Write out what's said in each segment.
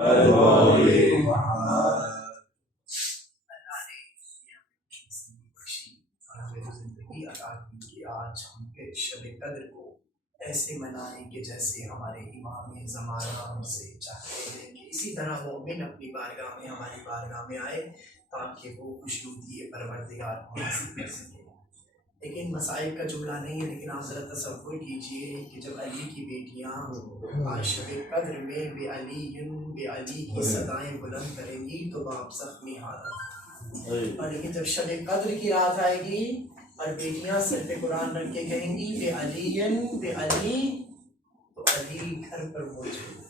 اللہ نے یہ بخشی اور ہمیں جو زندگی عطا کی کہ آج ہم کے شب قدر کو ایسے منائیں کہ جیسے ہمارے امام زمانہ ہم سے چاہتے ہیں کہ اسی طرح مومن اپنی بارگاہ میں ہماری بارگاہ میں آئے تاکہ وہ خوشنودی پروردگار کو حاصل کر سکے۔ لیکن مسائل کا جملہ نہیں ہے، لیکن آپ ذرا تصور کیجئے کہ جب علی کی بیٹیاں آج شب قدر میں بے علی کی صدائیں بلند کریں گی تو باپ زخمی حالت، اور لیکن جب شب قدر کی رات آئے گی اور بیٹیاں سر پہ قرآن رکھ کے کہیں گی بے علی، تو علی گھر پر موجود۔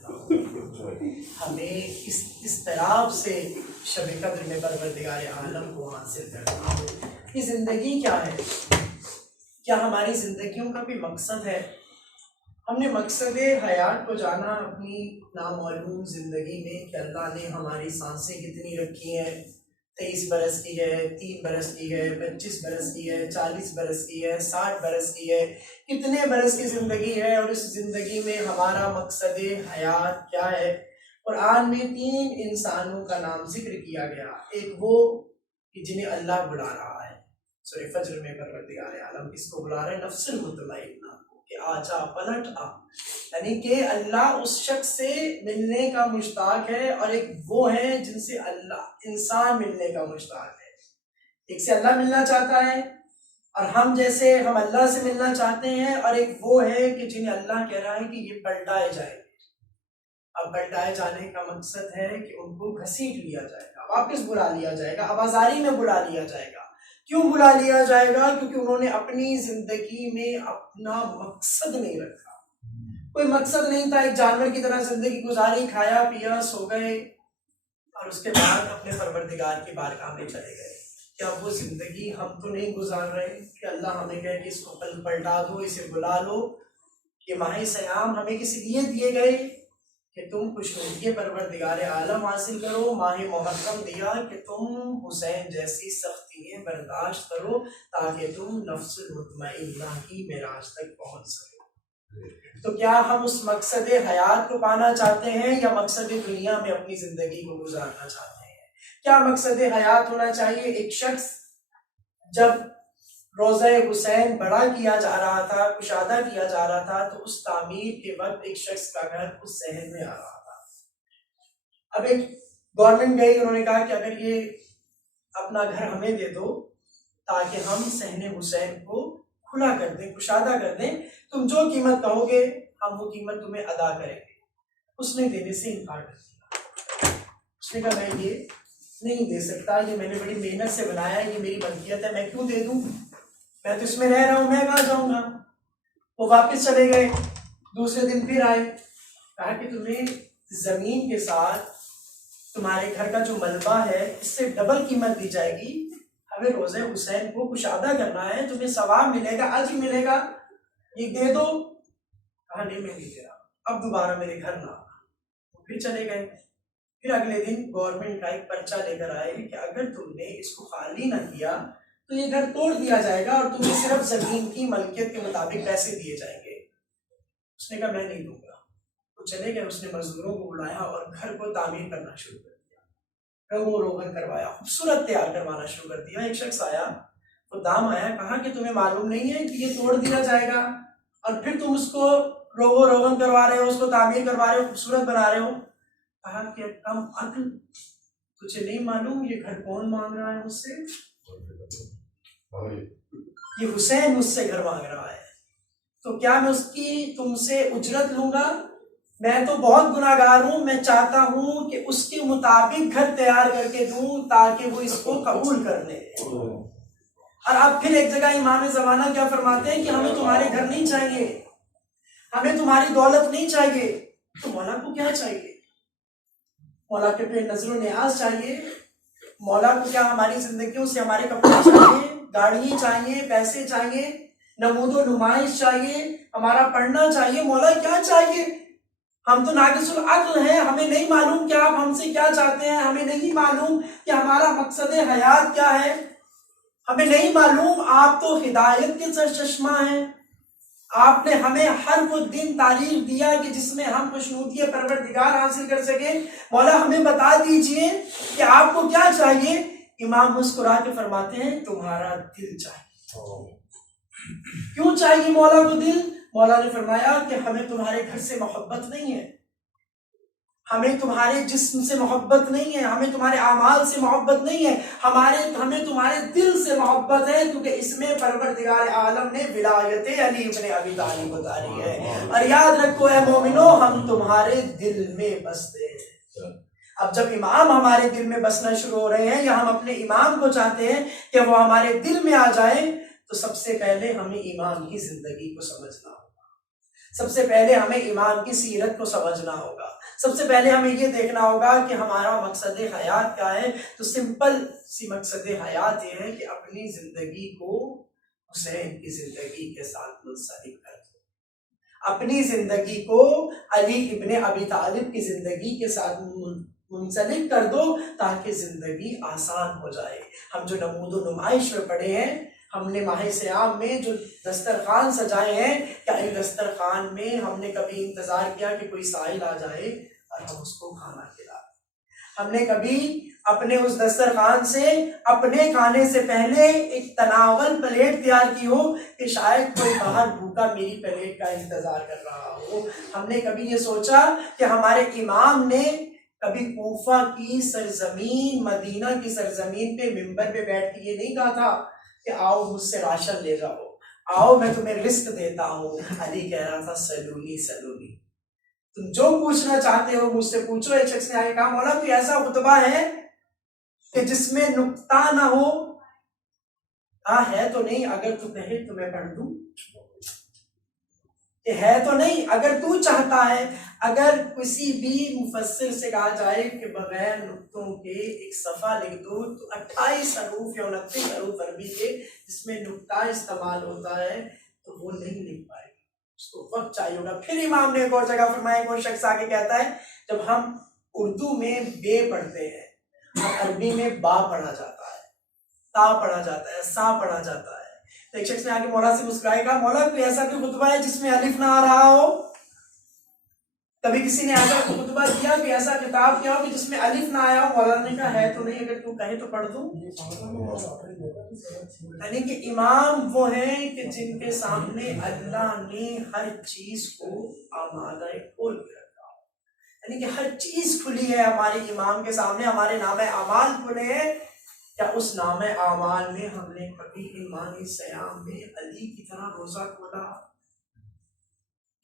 ہمیں اس اضطراب سے شب قدر میں پروردگار عالم کو حاصل کرنا ہو۔ یہ زندگی کیا ہے؟ کیا ہماری زندگیوں کا کوئی مقصد ہے؟ ہم نے مقصد حیات کو جانا اپنی نامعلوم زندگی میں کہ اللہ نے ہماری سانسیں کتنی رکھی ہیں، 23 برس کی ہے، 3 برس کی ہے، 25 برس کی ہے، 40 برس کی ہے، 60 برس کی ہے، کتنے برس کی زندگی ہے، اور اس زندگی میں ہمارا مقصد حیات کیا ہے؟ قرآن میں 3 انسانوں کا نام ذکر کیا گیا۔ ایک وہ کہ جنہیں اللہ بلا رہا ہے، سورہ فجر میں پروردگار عالم کس کو بلا رہا ہے؟ نفس المطمئنہ کو، کہ آجا پلٹ آ، یعنی کہ اللہ اس شخص سے ملنے کا مشتاق ہے، اور ایک وہ ہے جن سے اللہ انسان ملنے کا مشتاق ہے۔ ایک سے اللہ ملنا چاہتا ہے اور ہم جیسے ہم اللہ سے ملنا چاہتے ہیں، اور ایک وہ ہے کہ جنہیں اللہ کہہ رہا ہے کہ یہ پلٹائے جائیں۔ اب پلٹائے جانے کا مقصد ہے کہ ان کو گھسیٹ لیا جائے گا، واپس بلا لیا جائے گا، آبازاری میں بلا لیا جائے گا۔ کیوں بلا لیا جائے گا؟ کیونکہ انہوں نے اپنی زندگی میں اپنا مقصد نہیں رکھا، کوئی مقصد نہیں تھا، ایک جانور کی طرح زندگی گزاری، کھایا پیا سو گئے، اور اس کے بعد اپنے پروردگار کی بارگاہ میں چلے گئے۔ کیا وہ زندگی ہم تو نہیں گزار رہے کہ اللہ ہمیں کہے کہ اس کو پلٹا دو، اسے بلا لو؟ یہ ماہ سیام ہمیں کس لیے دیے گئے؟ کہ تم خوشنودی پروردگار عالم حاصل کرو۔ ماہ محرم دیا کہ تم حسین جیسی سختیاں برداشت کرو تاکہ تم نفس المطمئنہ کی معراج تک پہنچ سکو۔ تو کیا ہم اس مقصد حیات کو پانا چاہتے ہیں یا مقصد دنیا میں اپنی زندگی کو گزارنا چاہتے ہیں؟ کیا مقصد حیات ہونا چاہیے؟ ایک شخص جب روضہ حسین بڑا کیا جا رہا تھا، کشادہ کیا جا رہا تھا، تو اس تعمیر کے وقت ایک شخص کا گھر اس صحن میں آ رہا تھا۔ اب ایک گورنمنٹ گئی، انہوں نے کہا کہ اگر یہ اپنا گھر ہمیں دے دو تاکہ ہم صحن حسین کو کھلا کر دیں، کشادہ کر دیں، تم جو قیمت کہو گے ہم وہ قیمت تمہیں ادا کریں گے۔ اس نے دینے سے انکار کر دیا۔ اس نے کہا میں یہ نہیں دے سکتا، یہ میں نے بڑی محنت سے بنایا ہے، یہ میری ملکیت ہے، میں کیوں دے دوں؟ میں تو اس میں رہ رہا ہوں، میں کہاں جاؤں گا؟ وہ واپس چلے گئے، دوسرے دن پھر آئے، کہا کہ تمہیں زمین کے ساتھ تمہارے گھر کا جو ملبہ ہے اس سے ڈبل قیمت دی جائے گی، ہمیں روضہ حسین کو کشادہ کرنا ہے، تمہیں ثواب ملے گا، اجر ملے گا، یہ دے دو۔ کہا نہیں میں نہیں دے رہا، اب دوبارہ میرے گھر نہ آنا۔ پھر چلے گئے، پھر اگلے دن گورنمنٹ کا ایک پرچہ لے کر آئے کہ اگر تم نے اس کو خالی نہ کیا تو یہ گھر توڑ دیا جائے گا اور تمہیں صرف زمین کی ملکیت کے مطابق پیسے دیے جائیں گے۔ اس نے کہا میں نہیں دوں گا۔ وہ چلے گئے، اس نے مزدوروں کو بلایا اور گھر کو تعمیر کرنا شروع کر دیا، رنگ و روغن کروایا، خوبصورت تیار کروانا شروع کر دیا۔ ایک شخص آیا، خدام آیا، کہا کہ تمہیں معلوم نہیں ہے کہ یہ توڑ دیا جائے گا اور پھر تم اس کو رنگ و روغن کروا رہے ہو، اس کو تعمیر کروا رہے ہو، خوبصورت بنا رہے ہو؟ کہا کہ کم عقل، تجھے نہیں معلوم یہ گھر کون مانگ رہا ہے مجھ سے؟ یہ حسین مجھ سے گھر مانگ رہا ہے، تو کیا میں اس کی تم سے اجرت لوں گا؟ میں تو بہت گناہگار ہوں، میں چاہتا ہوں کہ اس کے مطابق گھر تیار کر کے دوں تاکہ وہ اس کو قبول کر لے۔ اور اب پھر ایک جگہ امام زمانہ کیا فرماتے ہیں کہ ہمیں تمہارے گھر نہیں چاہیے، ہمیں تمہاری دولت نہیں چاہیے، تو مولا کو کیا چاہیے؟ مولا کے پہ نظر و نیاز چاہیے۔ مولا کو کیا ہماری زندگیوں سے ہمارے کپڑے چاہیے، گاڑی چاہیے، پیسے چاہیے، نمود و نمائش چاہیے، ہمارا پڑھنا چاہیے؟ مولا کیا چاہیے؟ ہم تو ناقص العقل ہیں، ہمیں نہیں معلوم کہ آپ ہم سے کیا چاہتے ہیں، ہمیں نہیں معلوم کہ ہمارا مقصد حیات کیا ہے، ہمیں نہیں معلوم، آپ تو ہدایت کے سرچشمہ ہیں۔ آپ نے ہمیں ہر وہ دن تعریف دیا کہ جس میں ہم خوشنودی پروردگار حاصل کر سکیں۔ مولا ہمیں بتا دیجئے کہ آپ کو کیا چاہیے؟ امام مسکرا کے فرماتے ہیں تمہارا دل چاہیے۔ کیوں چاہیے مولا کو دل؟ مولا نے فرمایا کہ ہمیں تمہارے گھر سے محبت نہیں ہے، ہمیں تمہارے جسم سے محبت نہیں ہے، ہمیں تمہارے اعمال سے محبت نہیں ہے، ہمیں تمہارے دل سے محبت ہے، کیونکہ اس میں پروردگار عالم نے ولایت علی ابن ابی طالب اتاری ہے۔ اور یاد رکھو اے مومنو، ہم تمہارے دل میں بستے ہیں۔ اب جب امام ہمارے دل میں بسنا شروع ہو رہے ہیں، یا ہم اپنے امام کو چاہتے ہیں کہ وہ ہمارے دل میں آ جائیں، تو سب سے پہلے ہمیں امام کی زندگی کو سمجھنا ہوگا، سب سے پہلے ہمیں امام کی سیرت کو سمجھنا ہوگا، سب سے پہلے ہمیں یہ دیکھنا ہوگا کہ ہمارا مقصد حیات کیا ہے۔ تو سمپل سی مقصد حیات یہ ہے کہ اپنی زندگی کو حسین کی زندگی کے ساتھ منسلک کر دو، اپنی زندگی کو علی ابن ابی طالب کی زندگی کے ساتھ منسلک کر دو، تاکہ زندگی آسان ہو جائے۔ ہم جو نمود و نمائش میں پڑے ہیں، ہم نے ماہ سیام میں جو دسترخوان سجائے ہیں، کیا ان دسترخوان میں ہم نے کبھی انتظار کیا کہ کوئی سائل آ جائے اور ہم اس کو کھانا کھلائیں؟ ہم نے کبھی اپنے اس دسترخوان سے اپنے کھانے سے پہلے ایک تناول پلیٹ تیار کی ہو کہ شاید کوئی باہر بھوکا میری پلیٹ کا انتظار کر رہا ہو؟ ہم نے کبھی یہ سوچا کہ ہمارے امام نے کبھی کوفہ کی سرزمین، مدینہ کی سرزمین پہ منبر پہ بیٹھ کے یہ نہیں کہا تھا کہ آؤ مجھ سے راشن لے جاؤ، آؤ میں تمہیں رزق دیتا ہوں؟ علی کہہ رہا تھا سلونی سلونی، تم جو پوچھنا چاہتے ہو مجھ سے پوچھو۔ ایک شخص نے آگے کہا مولا کوئی ایسا خطبہ ہے کہ جس میں نقطہ نہ ہو؟ ہاں ہے تو نہیں، اگر تو کہے تو میں پڑھ دوں، کہ ہے تو نہیں، اگر تو چاہتا ہے۔ اگر کسی بھی مفسر سے کہا جائے کہ بغیر نقطوں کے ایک صفحہ لکھ دو، تو 28 حروف یا 29 حروف عربی کے جس میں نقطہ استعمال ہوتا ہے، تو وہ نہیں لکھ پائے گا، اس کو وقت چاہیے ہوگا۔ پھر امام نے ایک اور جگہ فرمایا، ایک اور شخص آگے کہتا ہے جب ہم اردو میں بے پڑھتے ہیں اور عربی میں با پڑھا جاتا ہے، تا پڑھا جاتا ہے، سا پڑھا جاتا ہے، تو ایک شخص نے آگے مولا سے مسکرائے کہا مولا کوئی ایسا کوئی خطبہ ہے جس میں الف نہ آ رہا ہو؟ کبھی کسی نے ایسا کوئی خطبہ دیا کہ ایسا کتاب کیا ہو کہ جس میں الف نہ آیا ہو؟ مولا نے کہا ہے تو نہیں، اگر تو کہے تو پڑھ دوں۔ یعنی کہ امام وہ ہیں کہ جن کے سامنے اللہ نے ہر چیز کو آمادہ کھول کے رکھا ہو، یعنی کہ ہر چیز کھلی ہے ہمارے امام کے سامنے، ہمارے نام اعمال کھلے ہیں۔ کیا اس نام اعمال میں ہم نے کبھی ایمان سیام میں علی کی طرح روزہ کھولا؟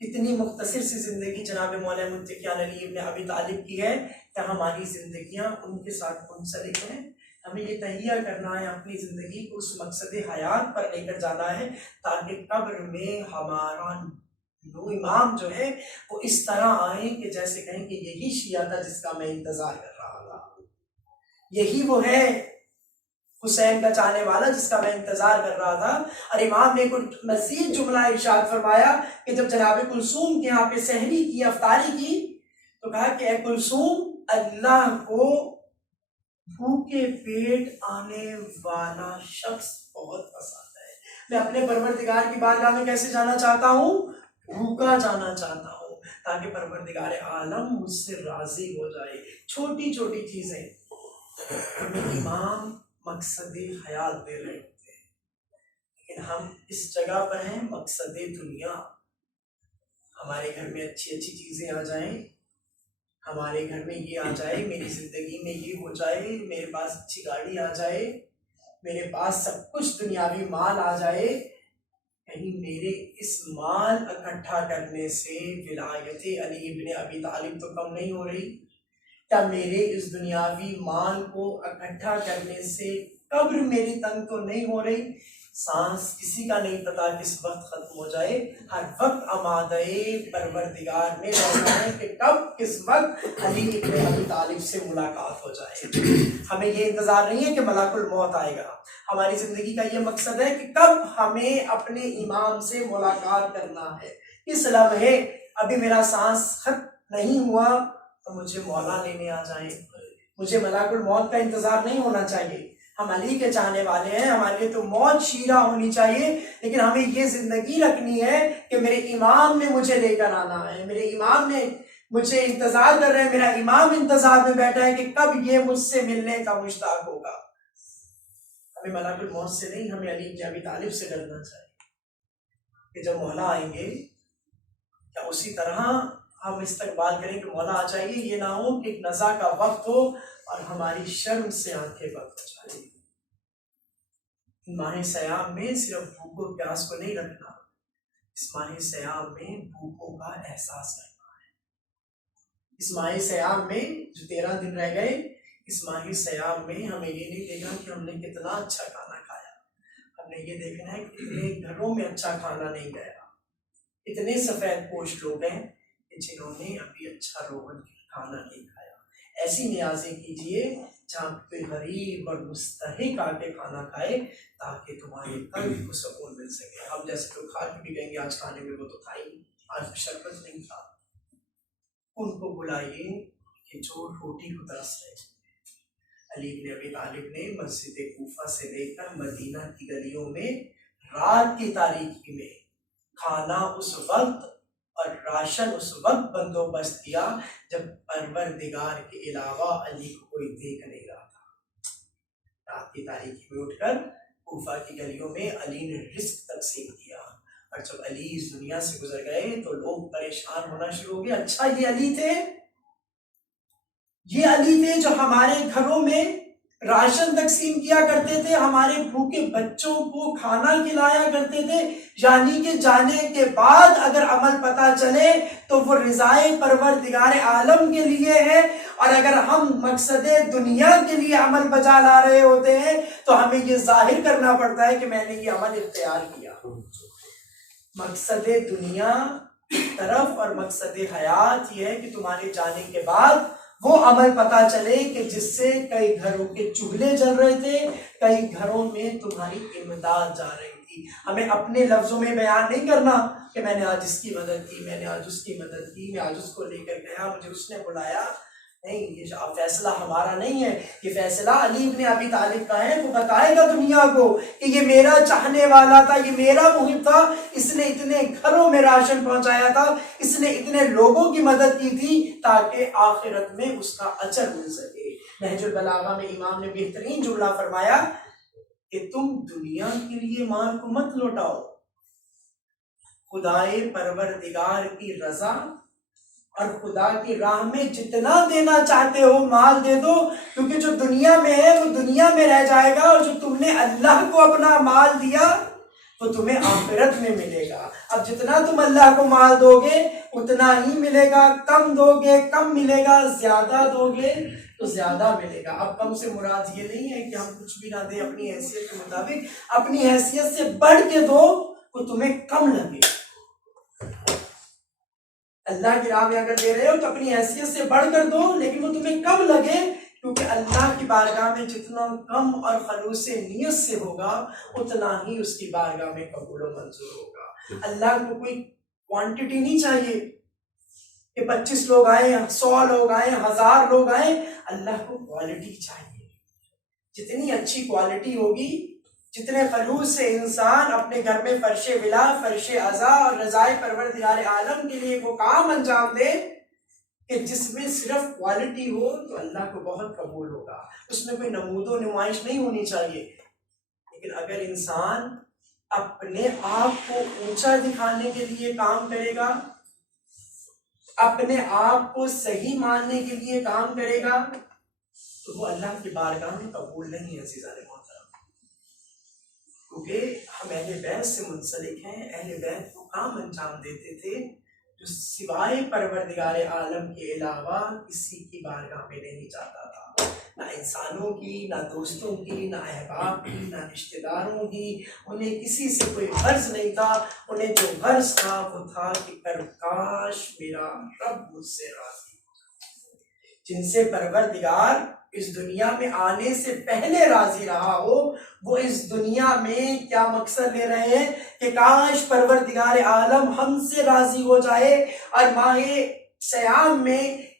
کتنی مختصر سی زندگی جناب مولا متقیان علی ابن ابی طالب کی ہے، کیا ہماری زندگیاں ان کے ساتھ منسلک ہیں؟ ہمیں یہ تہیہ کرنا ہے، اپنی زندگی کو اس مقصد حیات پر لے کر جانا ہے، تاکہ قبر میں ہمارا نو امام جو ہے وہ اس طرح آئیں کہ جیسے کہیں کہ یہی شیعہ تھا جس کا میں انتظار کر رہا تھا، یہی وہ ہے حسین کا چاہنے والا جس کا میں انتظار کر رہا تھا۔ اور امام نے کچھ مزید جملہ ارشاد فرمایا کہ جب جناب کلثوم کے یہاں پہ سحری کی، افطاری کی، تو کہا کہ اے کلثوم، اللہ کو بھوکے پیٹ آنے والا شخص بہت پسند ہے، میں اپنے پروردگار کی بارگاہ میں کیسے جانا چاہتا ہوں؟ بھوکا جانا چاہتا ہوں، تاکہ پروردگار عالم مجھ سے راضی ہو جائے۔ چھوٹی چھوٹی چیزیں ہمیں امام مقصد حیات دے رہے ہوتے ہیں، لیکن ہم اس جگہ پر ہیں مقصد دنیا۔ ہمارے گھر میں اچھی اچھی چیزیں آ جائیں، ہمارے گھر میں یہ آ جائے، میری زندگی میں یہ ہو جائے، میرے پاس اچھی گاڑی آ جائے، میرے پاس سب کچھ دنیاوی مال آ جائے، کہیں میرے اس مال اکٹھا کرنے سے ولایت علی ابن ابی طالب تو کم نہیں ہو رہی؟ کیا میرے اس دنیاوی مال کو اکٹھا کرنے سے قبر میری تنگ تو نہیں ہو رہی؟ سانس کسی کا نہیں پتا کس وقت ختم ہو جائے، ہر وقت آمادہ پروردگار میں رہنا ہے کہ کب کس وقت علی ابن ابی طالب سے ملاقات ہو جائے۔ ہمیں یہ انتظار نہیں ہے کہ ملک الموت آئے گا، ہماری زندگی کا یہ مقصد ہے کہ کب ہمیں اپنے امام سے ملاقات کرنا ہے۔ اس لمحے ابھی میرا سانس ختم نہیں ہوا تو مجھے مولا لینے آ جائیں، مجھے ملک الموت کا انتظار نہیں ہونا چاہیے، ہم علی کے چاہنے والے ہیں، ہمارے لیے تو موت شیرہ ہونی چاہیے، لیکن ہمیں یہ زندگی رکھنی ہے کہ میرے امام نے مجھے لے کر آنا ہے، میرے امام نے مجھے انتظار کر رہے ہیں، میرا امام انتظار میں بیٹھا ہے کہ کب یہ مجھ سے ملنے کا مشتاق ہوگا۔ ہمیں ملک الموت سے نہیں، ہمیں علی بن ابی طالب سے ڈرنا چاہیے کہ جب مولا آئیں گے کیا اسی طرح ہم استقبال کریں کہ مولا آ جائیے، یہ نہ ہو کہ ایک نزا کا وقت ہو اور ہماری شرم سے آنکھیں وقت جائیں۔ ماہ سیام میں صرف بھوک و پیاس کو نہیں رکھنا، اس ماہ سیام میں بھوکوں کا احساس کرنا ہے۔ اس ماہ سیام میں جو 13 دن رہ گئے، اس ماہ سیام میں ہمیں یہ نہیں دیکھنا کہ ہم نے کتنا اچھا کھانا کھایا، ہم نے یہ دیکھنا ہے کہ اتنے گھروں میں اچھا کھانا نہیں گیا، اتنے سفید پوش لوگ ہیں کہ جنہوں نے ابھی اچھا روغن کھانا نہیں کھایا۔ ایسی نیازیں کیجئے جہاں پہ غریب اور مستحق آ کے کھانا کھائے تاکہ تمہارے قلب کو سکون مل سکے۔ ہم جیسے لوگ کھا کے بھی کہیں گے آج کھانے میں وہ تو کھائی نہیں، آج شربت نہیں تھا، ان کو بلائیے کہ جو روٹی کو ترس رہے۔ علی بن ابی طالب نے مسجد کوفہ سے لے کر مدینہ کی گلیوں میں رات کی تاریکی میں کھانا اس وقت اور راشن اس وقت بندوبست کیا جب پروردگار کے علاوہ علی کو کوئی دیکھ نہیں رہا تھا۔ رات کی تاریکی میں اٹھ کر کوفہ کی گلیوں میں علی نے رزق تقسیم کیا، اور جب علی اس دنیا سے گزر گئے تو لوگ پریشان ہونا شروع ہو گئے، اچھا یہ علی تھے، یہ علی تھے جو ہمارے گھروں میں راشن تقسیم کیا کرتے تھے، ہمارے بھوکے بچوں کو کھانا کھلایا کرتے تھے، یعنی کہ جانے کے بعد اگر عمل پتہ چلے تو وہ رضائے پروردگار عالم کے لیے ہے، اور اگر ہم مقصد دنیا کے لیے عمل بجا لا رہے ہوتے ہیں تو ہمیں یہ ظاہر کرنا پڑتا ہے کہ میں نے یہ عمل اختیار کیا۔ مقصد دنیا طرف اور مقصد حیات یہ ہے کہ تمہارے جانے کے بعد وہ عمل پتہ چلے کہ جس سے کئی گھروں کے چولہے جل رہے تھے، کئی گھروں میں تمہاری امداد جا رہی تھی۔ ہمیں اپنے لفظوں میں بیان نہیں کرنا کہ میں نے آج اس کی مدد کی، میں نے آج اس کی مدد کی، میں آج اس کو لے کر گیا، مجھے اس نے بلایا۔ نہیں، یہ فیصلہ ہمارا نہیں ہے، یہ فیصلہ علی بن ابی طالب کا ہے۔ وہ بتائے گا دنیا کو کہ یہ میرا چاہنے والا تھا، یہ میرا محب تھا، اس نے اتنے گھروں میں راشن پہنچایا تھا، اس نے اتنے لوگوں کی مدد کی تھی تاکہ آخرت میں اس کا اجر مل سکے۔ نہج البلاغہ میں امام نے بہترین جملہ فرمایا کہ تم دنیا کے لیے مال کو مت لوٹاؤ، خدائے پروردگار کی رضا اور خدا کی راہ میں جتنا دینا چاہتے ہو مال دے دو، کیونکہ جو دنیا میں ہے وہ دنیا میں رہ جائے گا، اور جو تم نے اللہ کو اپنا مال دیا وہ تمہیں آخرت میں ملے گا۔ اب جتنا تم اللہ کو مال دو گے اتنا ہی ملے گا، کم دو گے کم ملے گا، زیادہ دو گے تو زیادہ ملے گا۔ اب کم سے مراد یہ نہیں ہے کہ ہم کچھ بھی نہ دیں اپنی حیثیت کے مطابق، اپنی حیثیت سے بڑھ کے دو وہ تمہیں کم لگے۔ اللہ کی راہ میں اگر دے رہے ہو تو اپنی حیثیت سے بڑھ کر دو، لیکن وہ تمہیں کم لگے، کیونکہ اللہ کی بارگاہ میں جتنا کم اور خلوص نیت سے ہوگا اتنا ہی اس کی بارگاہ میں قبول و منظور ہوگا۔ اللہ کو کوئی کوانٹٹی نہیں چاہیے کہ 25 لوگ آئیں، 100 لوگ آئیں، 1000 لوگ آئیں، اللہ کو کوالٹی چاہیے۔ جتنی اچھی کوالٹی ہوگی، جتنے خلوص سے انسان اپنے گھر میں فرش ولا، فرش عزا اور رضائے پروردگار عالم کے لیے وہ کام انجام دے کہ جس میں صرف کوالٹی ہو تو اللہ کو بہت قبول ہوگا۔ اس میں کوئی نمود و نمائش نہیں ہونی چاہیے، لیکن اگر انسان اپنے آپ کو اونچا دکھانے کے لیے کام کرے گا، اپنے آپ کو صحیح ماننے کے لیے کام کرے گا تو وہ اللہ کی بارگاہ میں قبول نہیں ہے۔ عزیزان محترم، کیونکہ ہم اہل بیت سے منسلک ہیں، اہل بیت وہ کام انجام دیتے تھے جو سوائے پروردگار عالم کے علاوہ کسی کی بارگاہ میں نہیں جاتا تھا، نہ انسانوں کی، نہ دوستوں کی، نہ احباب کی، نہ رشتہ داروں کی۔ انہیں کسی سے کوئی غرض نہیں تھا، انہیں جو غرض تھا وہ تھا کہ کاش میرا رب مجھ سے راضی ہو۔ جن سے پروردگار اس دنیا میں آنے سے پہلے راضی رہا ہو، وہ اس دنیا میں کیا مقصد لے رہے ہیں کہ کاش پروردگار عالم ہم سے راضی ہو جائے، اور ماہ سیام میں